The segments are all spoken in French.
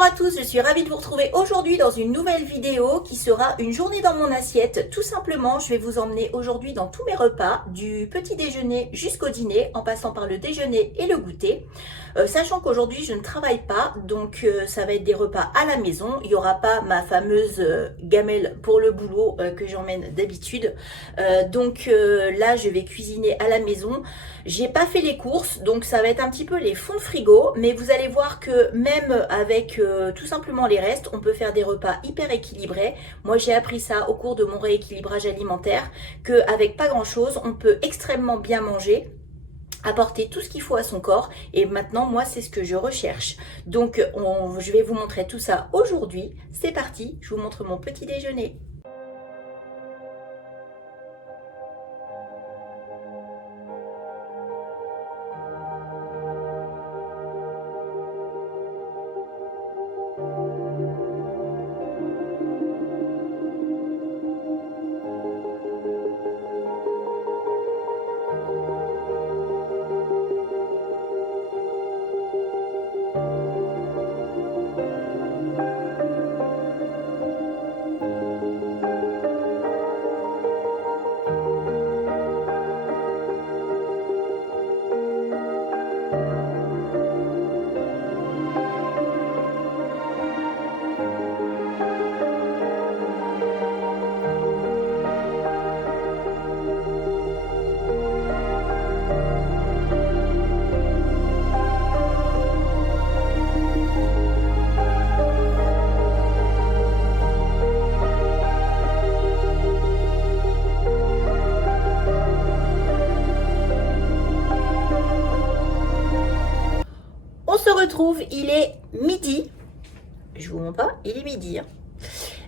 Bonjour à tous, je suis ravie de vous retrouver aujourd'hui dans une nouvelle vidéo qui sera une journée dans mon assiette. Tout simplement, je vais vous emmener aujourd'hui dans tous mes repas, du petit déjeuner jusqu'au dîner, en passant par le déjeuner et le goûter. Sachant qu'aujourd'hui je ne travaille pas, donc ça va être des repas à la maison. Il n'y aura pas ma fameuse gamelle pour le boulot que j'emmène d'habitude. Donc là je vais cuisiner à la maison. J'ai pas fait les courses, donc ça va être un petit peu les fonds de frigo, mais vous allez voir que même avec tout simplement les restes, on peut faire des repas hyper équilibrés. Moi j'ai appris ça au cours de mon rééquilibrage alimentaire, qu'avec pas grand chose, on peut extrêmement bien manger, apporter tout ce qu'il faut à son corps, et maintenant moi c'est ce que je recherche. Donc je vais vous montrer tout ça aujourd'hui. C'est parti, je vous montre mon petit déjeuner. On se retrouve, il est midi. Je vous montre pas, il est midi.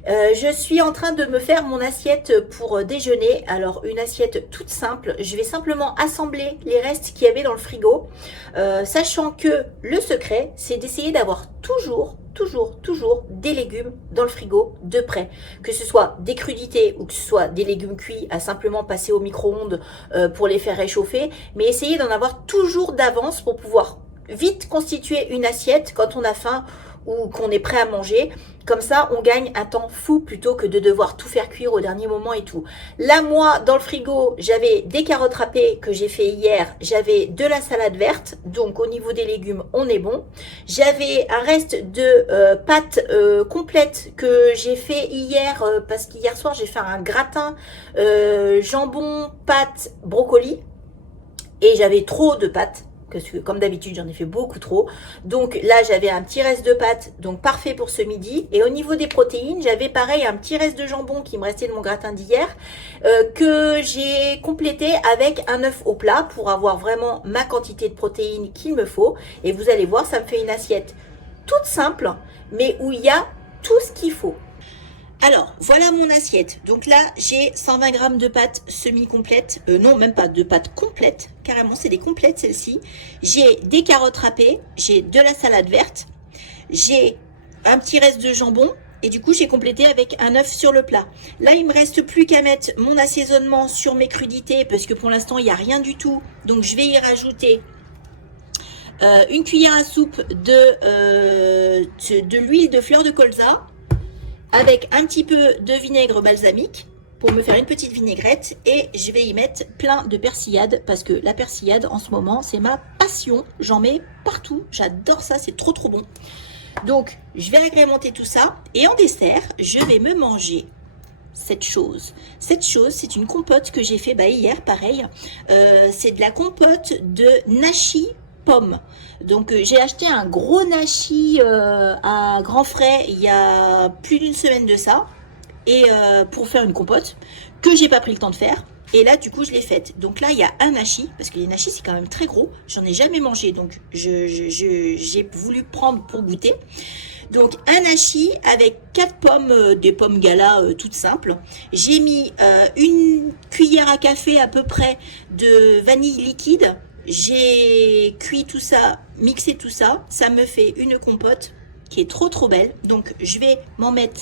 Je suis en train de me faire mon assiette pour déjeuner. Alors une assiette toute simple. Je vais simplement assembler les restes qu'il y avait dans le frigo. Sachant que le secret, c'est d'essayer d'avoir toujours des légumes dans le frigo de près. Que ce soit des crudités ou que ce soit des légumes cuits à simplement passer au micro-ondes pour les faire réchauffer. Mais essayez d'en avoir toujours d'avance pour pouvoir vite constituer une assiette quand on a faim ou qu'on est prêt à manger. Comme ça, on gagne un temps fou plutôt que de devoir tout faire cuire au dernier moment et tout. Là, moi, dans le frigo, j'avais des carottes râpées que j'ai fait hier. J'avais de la salade verte. Donc, au niveau des légumes, on est bon. J'avais un reste de pâtes complètes que j'ai fait hier parce qu'hier soir, j'ai fait un gratin jambon, pâtes, brocoli. Et j'avais trop de pâtes. Parce que comme d'habitude j'en ai fait beaucoup trop, donc là j'avais un petit reste de pâtes, donc parfait pour ce midi. Et au niveau des protéines, j'avais pareil un petit reste de jambon qui me restait de mon gratin d'hier, que j'ai complété avec un œuf au plat pour avoir vraiment ma quantité de protéines qu'il me faut. Et vous allez voir, ça me fait une assiette toute simple mais où il y a tout ce qu'il faut. Alors, voilà mon assiette. Donc là, j'ai 120 g de pâtes semi-complètes. Non, même pas de pâtes complètes. Carrément, c'est des complètes celles-ci. J'ai des carottes râpées. J'ai de la salade verte. J'ai un petit reste de jambon. Et du coup, j'ai complété avec un œuf sur le plat. Là, il me reste plus qu'à mettre mon assaisonnement sur mes crudités. Parce que pour l'instant, il n'y a rien du tout. Donc, je vais y rajouter une cuillère à soupe de l'huile de fleur de colza, avec un petit peu de vinaigre balsamique pour me faire une petite vinaigrette, et je vais y mettre plein de persillade parce que la persillade en ce moment c'est ma passion, j'en mets partout, j'adore ça, c'est trop bon. Donc je vais agrémenter tout ça, et en dessert je vais me manger cette chose, c'est une compote que j'ai fait hier pareil, c'est de la compote de nashi pommes. Donc j'ai acheté un gros nashi à grands frais il y a plus d'une semaine de ça, et pour faire une compote que j'ai pas pris le temps de faire, et là du coup je l'ai faite. Donc là il y a un nashi, parce que les nashis c'est quand même très gros, j'en ai jamais mangé, donc j'ai voulu prendre pour goûter. Donc un nashi avec 4 pommes, des pommes gala toutes simples. J'ai mis une cuillère à café à peu près de vanille liquide. J'ai cuit tout ça, mixé tout ça, ça me fait une compote qui est trop belle. Donc je vais m'en mettre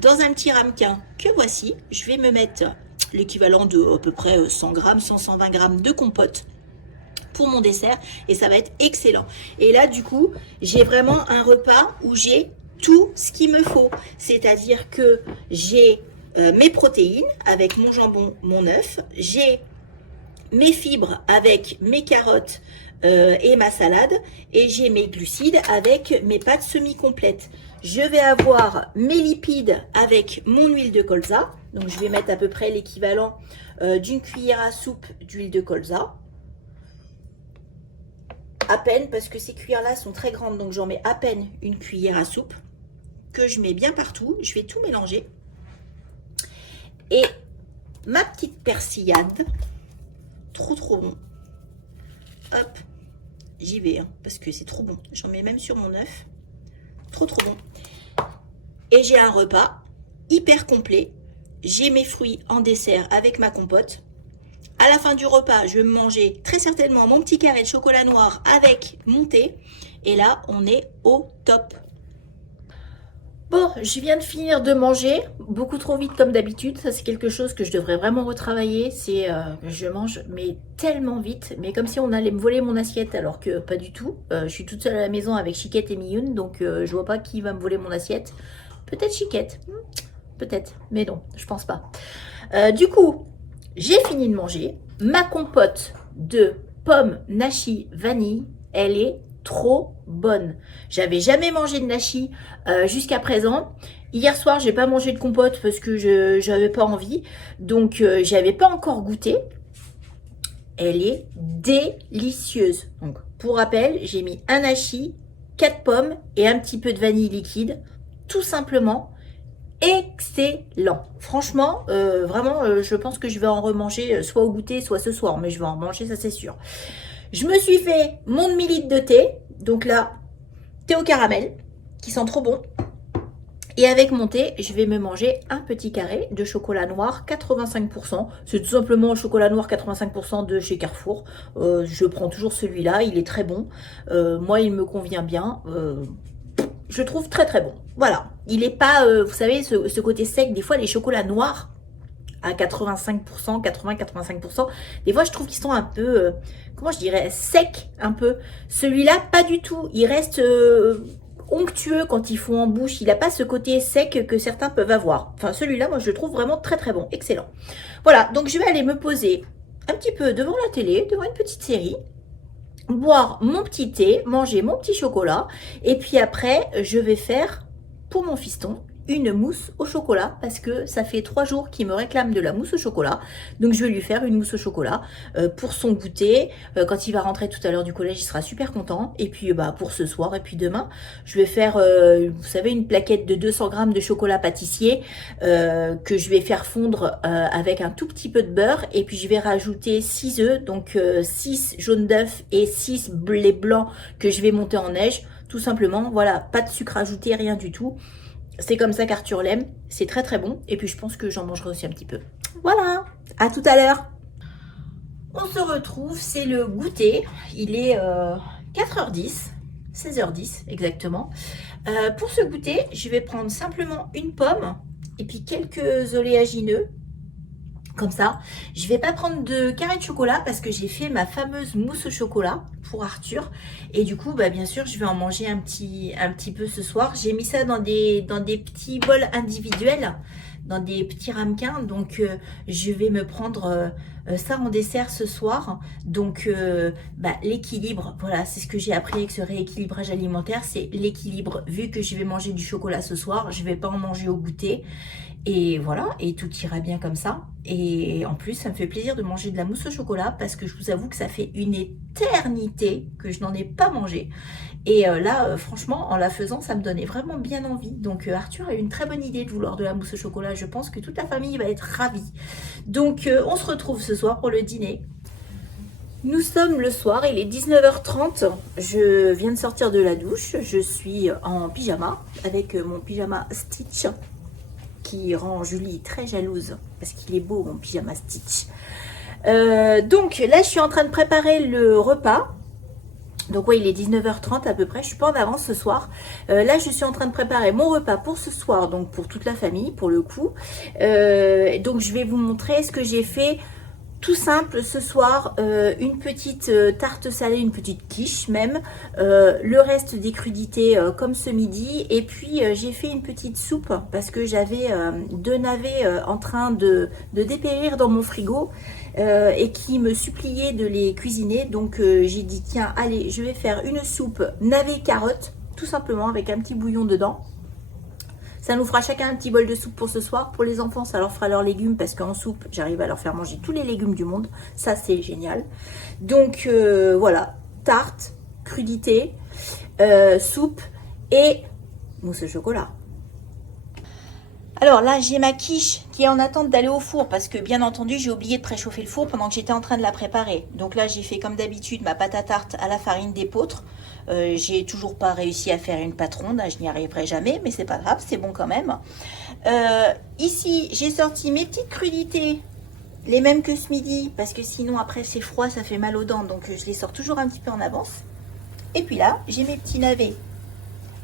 dans un petit ramequin que voici. Je vais me mettre l'équivalent de à peu près 100 grammes, 120 grammes de compote pour mon dessert, et ça va être excellent. Et là du coup j'ai vraiment un repas où j'ai tout ce qu'il me faut. C'est-à-dire que j'ai mes protéines avec mon jambon, mon œuf, j'ai mes fibres avec mes carottes et ma salade, et j'ai mes glucides avec mes pâtes semi-complètes. Je vais avoir mes lipides avec mon huile de colza, donc je vais mettre à peu près l'équivalent d'une cuillère à soupe d'huile de colza. À peine, parce que ces cuillères-là sont très grandes, donc j'en mets à peine une cuillère à soupe, que je mets bien partout. Je vais tout mélanger. Et ma petite persillade, trop bon. Hop, j'y vais, hein, parce que c'est trop bon. J'en mets même sur mon œuf. Trop bon. Et j'ai un repas hyper complet. J'ai mes fruits en dessert avec ma compote. À la fin du repas, je vais me manger très certainement mon petit carré de chocolat noir avec mon thé. Et là, on est au top. Bon, je viens de finir de manger, beaucoup trop vite comme d'habitude. Ça, c'est quelque chose que je devrais vraiment retravailler. C'est je mange mais tellement vite, mais comme si on allait me voler mon assiette, alors que pas du tout. Je suis toute seule à la maison avec Chiquette et Mioun, donc je vois pas qui va me voler mon assiette. Peut-être Chiquette, peut-être, mais non, je pense pas. Du coup, j'ai fini de manger. Ma compote de pommes nashi vanille, elle est trop bonne. J'avais jamais mangé de nashi jusqu'à présent. Hier soir, j'ai pas mangé de compote parce que je n'avais pas envie. Donc, j'avais pas encore goûté. Elle est délicieuse. Donc, pour rappel, j'ai mis un nashi, 4 pommes et un petit peu de vanille liquide. Tout simplement. Excellent. Franchement, vraiment, je pense que je vais en remanger soit au goûter, soit ce soir. Mais je vais en manger, ça c'est sûr. Je me suis fait mon demi-litre de thé. Donc là, thé au caramel, qui sent trop bon. Et avec mon thé, je vais me manger un petit carré de chocolat noir 85%. C'est tout simplement un chocolat noir 85% de chez Carrefour. Je prends toujours celui-là, il est très bon. Moi, il me convient bien. Je trouve très bon. Voilà, il n'est pas, vous savez, ce côté sec, des fois les chocolats noirs à 85%, 80-85%, des fois je trouve qu'ils sont un peu, comment je dirais, secs un peu. Celui-là, pas du tout, il reste onctueux quand ils font en bouche, il n'a pas ce côté sec que certains peuvent avoir. Enfin celui-là, moi je le trouve vraiment très bon, excellent. Voilà, donc je vais aller me poser un petit peu devant la télé, devant une petite série, boire mon petit thé, manger mon petit chocolat, et puis après, je vais faire, pour mon fiston, une mousse au chocolat, parce que ça fait 3 jours qu'il me réclame de la mousse au chocolat, donc je vais lui faire une mousse au chocolat pour son goûter. Quand il va rentrer tout à l'heure du collège, il sera super content, et puis pour ce soir, et puis demain, je vais faire, vous savez, une plaquette de 200 grammes de chocolat pâtissier, que je vais faire fondre avec un tout petit peu de beurre, et puis je vais rajouter 6 œufs, donc 6 jaunes d'œufs et 6 blés blancs que je vais monter en neige, tout simplement. Voilà, pas de sucre ajouté, rien du tout. C'est comme ça qu'Arthur l'aime, c'est très bon, et puis je pense que j'en mangerai aussi un petit peu. Voilà, à tout à l'heure. On se retrouve, c'est le goûter, il est 4h10, 16h10 exactement. Pour ce goûter, je vais prendre simplement une pomme, et puis quelques oléagineux, comme ça. Je vais pas prendre de carré de chocolat parce que j'ai fait ma fameuse mousse au chocolat pour Arthur, et du coup bien sûr je vais en manger un petit peu ce soir. J'ai mis ça dans des petits bols individuels, dans des petits ramequins, donc je vais me prendre ça en dessert ce soir. Donc l'équilibre, voilà, c'est ce que j'ai appris avec ce rééquilibrage alimentaire, c'est l'équilibre. Vu que je vais manger du chocolat ce soir, je vais pas en manger au goûter, et voilà, et tout ira bien comme ça. Et en plus, ça me fait plaisir de manger de la mousse au chocolat, parce que je vous avoue que ça fait une éternité que je n'en ai pas mangé. Et là, franchement, en la faisant, ça me donnait vraiment bien envie. Donc Arthur a eu une très bonne idée de vouloir de la mousse au chocolat. Je pense que toute la famille va être ravie. Donc on se retrouve ce soir pour le dîner. Nous sommes le soir, il est 19h30, je viens de sortir de la douche, je suis en pyjama, avec mon pyjama Stitch, qui rend Julie très jalouse, parce qu'il est beau mon pyjama Stitch. Donc là je suis en train de préparer le repas. Donc oui, il est 19h30 à peu près, je suis pas en avance ce soir. Là je suis en train de préparer mon repas pour ce soir, donc pour toute la famille pour le coup. Donc je vais vous montrer ce que j'ai fait Tout simple ce soir, une petite tarte salée, une petite quiche même, le reste des crudités comme ce midi, et puis j'ai fait une petite soupe parce que j'avais 2 navets en train de dépérir dans mon frigo et qui me suppliaient de les cuisiner, donc j'ai dit tiens allez je vais faire une soupe navet carotte tout simplement avec un petit bouillon dedans. Ça nous fera chacun un petit bol de soupe pour ce soir. Pour les enfants, ça leur fera leurs légumes parce qu'en soupe, j'arrive à leur faire manger tous les légumes du monde. Ça, c'est génial. Donc, voilà. Tarte, crudité, soupe et mousse au chocolat. Alors là, j'ai ma quiche qui est en attente d'aller au four parce que bien entendu, j'ai oublié de préchauffer le four pendant que j'étais en train de la préparer. Donc là, j'ai fait comme d'habitude ma pâte à tarte à la farine d'épeautre. J'ai toujours pas réussi à faire une pâte ronde, je n'y arriverai jamais, mais c'est pas grave, c'est bon quand même. Ici, j'ai sorti mes petites crudités, les mêmes que ce midi, parce que sinon après c'est froid, ça fait mal aux dents, donc je les sors toujours un petit peu en avance. Et puis là, j'ai mes petits navets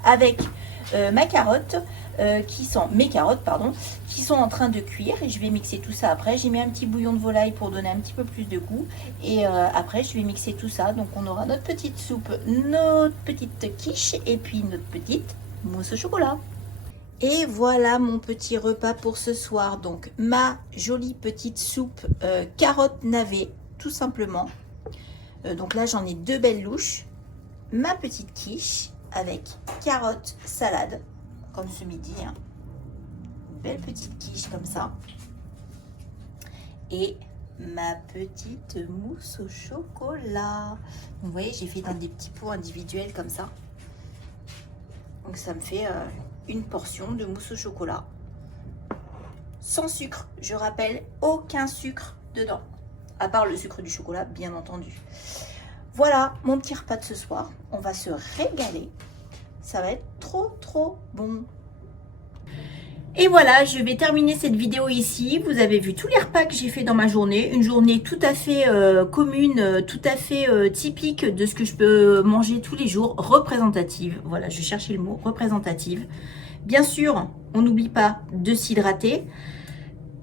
avec mes carottes qui sont en train de cuire et je vais mixer tout ça après. J'ai mis un petit bouillon de volaille pour donner un petit peu plus de goût et après je vais mixer tout ça, donc on aura notre petite soupe, notre petite quiche et puis notre petite mousse au chocolat. Et voilà mon petit repas pour ce soir, donc ma jolie petite soupe carotte navet tout simplement. Donc là j'en ai 2 belles louches, ma petite quiche avec carottes, salade comme ce midi, hein. Belle petite quiche comme ça et ma petite mousse au chocolat. Donc, vous voyez, j'ai fait dans des petits pots individuels comme ça, donc ça me fait une portion de mousse au chocolat sans sucre, je rappelle, aucun sucre dedans à part le sucre du chocolat bien entendu. Voilà mon petit repas de ce soir, on va se régaler, ça va être trop bon. Et voilà, je vais terminer cette vidéo ici. Vous avez vu tous les repas que j'ai fait dans ma journée. Une journée tout à fait commune, tout à fait typique de ce que je peux manger tous les jours. Représentative, voilà, je cherchais le mot, représentative. Bien sûr, on n'oublie pas de s'hydrater.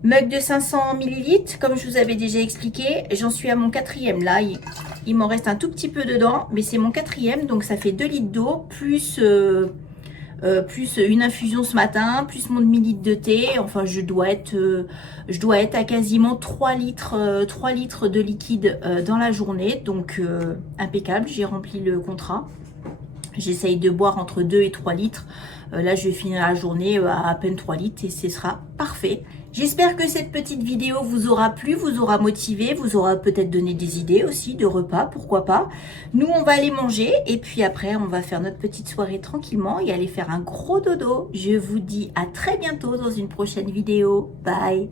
Mug de 500 ml, comme je vous avais déjà expliqué. J'en suis à mon 4e là. Il m'en reste un tout petit peu dedans, mais c'est mon 4e. Donc ça fait 2 litres d'eau, plus une infusion ce matin, plus mon demi-litre de thé. Enfin, je dois être à quasiment 3 litres de liquide dans la journée. Donc, impeccable, j'ai rempli le contrat. J'essaye de boire entre 2 et 3 litres. Là, je vais finir la journée à peine 3 litres et ce sera parfait. J'espère que cette petite vidéo vous aura plu, vous aura motivé, vous aura peut-être donné des idées aussi de repas, pourquoi pas. Nous, on va aller manger et puis après, on va faire notre petite soirée tranquillement et aller faire un gros dodo. Je vous dis à très bientôt dans une prochaine vidéo. Bye!